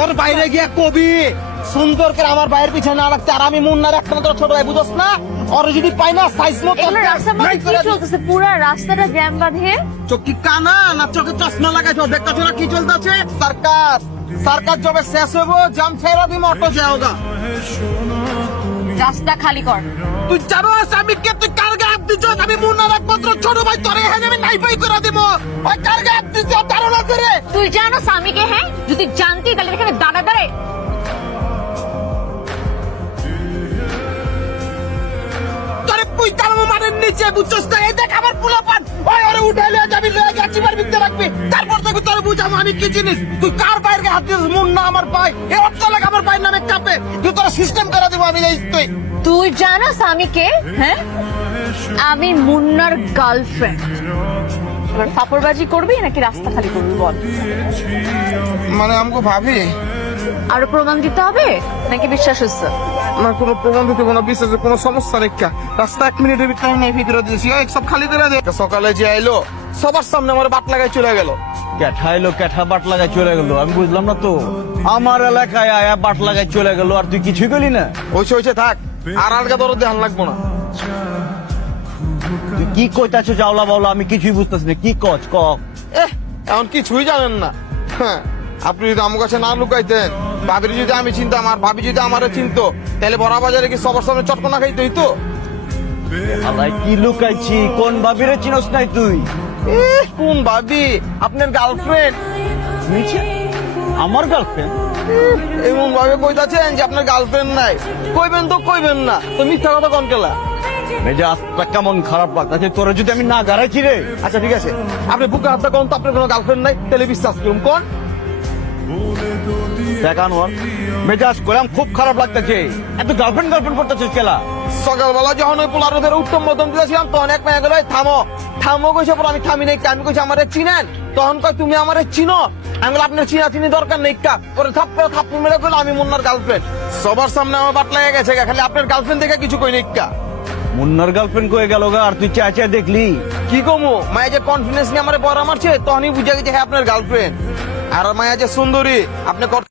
তোর বাইরে গিয়া কবি। সুন্দর করে আমার বাইরের পিছনে না রাখতে আর আমি মুন্নার একটা মাত্র ছোট ভাই বুঝছ না? ওর যদি পাই না সাইজ মতো এগুলো রাস্তার মধ্যে কি চলতেছে? পুরা রাস্তাটা জ্যাম বাঁধে চোখ কি কানা না চোখে চশমা লাগাইছো? দেখতেছো না কি চলতেছে? সার্কাস। সার্কাস যবে শেষ হইব জাম ছেড়া দিম অটো যাওগা। রাস্তা খালি কর। তুই জানো আমি কে? তুই কার দিচ্ছ আমি মুন্নার একমাত্র ছোট ভাই তোরে এখানে আমি নাই পাই করে দিব। ওই কার গায়ে দিচ্ছ ধারণা করে তুই জানো স্বামীকে হ্যাঁ? যদি জানতি তাহলে এখানে দাঁড়া দাঁড়ে তোরে পুই মানের নিচে বুঝছস না? এই দেখ আমার পোলা পান ওই ওরে উঠাইলে যাবি লয়ে গেছি মার ভিতরে রাখবি। তারপর তোকে তোরে বুঝাবো আমি কি জিনিস। তুই কার বাইরে হাত দিস মুন না আমার ভাই এ অর্থ লাগে আমার নামে কাপে। তুই তোর সিস্টেম করে দিব আমি এই তুই। তুই জানো স্বামীকে হ্যাঁ? আমি মুন্নার গার্লফ্রেন্ড এবার ফাপড়বাজি করবি নাকি রাস্তা খালি করবি বল? মানে আমাকে ভাবি। আরও প্রমাণ দিতে হবে নাকি বিশ্বাস হচ্ছে? না কোনো প্রমাণ দিতে কোনো বিশ্বাসে কোনো সমস্যা রেখা রাস্তা এক মিনিটের ভিতরে দিয়েছি। ওই সব খালি করে দে। সকালে যে আইলো সবার সামনে আমার বাট লাগাই চলে গেল। ক্যাঠা এলো ক্যাঠা বাট লাগাই চলে গেল আমি বুঝলাম না তো। আমার এলাকায় আয়া বাট লাগাই চলে গেল আর তুই কিছুই গেলি না? ওইছে ওইছে থাক। আর আলগা দরদ ধ্যান লাগবো না। কি কইতাছো চাওলা বাউলা আমি কিছুই বুঝতেছি না। কি কচ ক? এখন কিছুই জানেন না। হ্যাঁ আপনি যদি আমার কাছে না লুকাইতেন ভাবির যদি আমি চিনতাম আর ভাবি যদি আমারে চিনতো তাহলে বড় বাজারে কি সবার সামনে চটকনা খাইতে হইতো? আলাই কি লুকাইছি? কোন বাবিরে চিনস নাই তুই? কোন ভাবি? আপনার গার্লফ্রেন্ড আমার গার্লফ্রেন্ড এমন ভাবে কইতাছেন যে আপনার গার্লফ্রেন্ড নাই। কইবেন তো কইবেন না। তো মিথ্যা কথা কন কেলা। মেজাজটা কেমন খারাপ লাগতাছে তোরে যদি আমি না গাড়াইছি রে। আচ্ছা ঠিক আছে। আপনি বুকে তো আপনার কোনো গার্লফ্রেন্ড নাই তাহলে বিশ্বাস করুন কোন? দেখান ওর মেজাজ খুব খারাপ লাগতেছে। এত গার্লফ্রেন্ড গার্লফ্রেন্ড কেলা? সকালবেলা যখন ওই পোলারোদের উত্তম মধ্যম দিয়েছিলাম, তখন এক মেয়ে গেল থামো। থামো কইছে পর আমি থামি নাই আমি কইছি, আমারে চিনেন? তখন কয়, তুমি আমারে চিনো? আমি বললাম, আপনার চিনা চিনি দরকার নেই, কা? পরে থাপ করে থাপ্পড় মেরে কইলো, আমি মুন্নার গার্লফ্রেন্ড সবার সামনে আমার বাট লেগে গেছে খালি আপনার গার্লফ্রেন্ড দেখে কিছু কই নেই, কা? মুন্নার গার্লফ্রেন্ড কয়ে গেল গা, আর তুই চা চা দেখলি। কি কমো? মায়া যে কনফিডেন্স নিয়ে আমারে বড় মারছে তখনই বুঝে গেছে হ্যাঁ আপনার গার্লফ্রেন্ড আর মায়া যে সুন্দরী, আপনি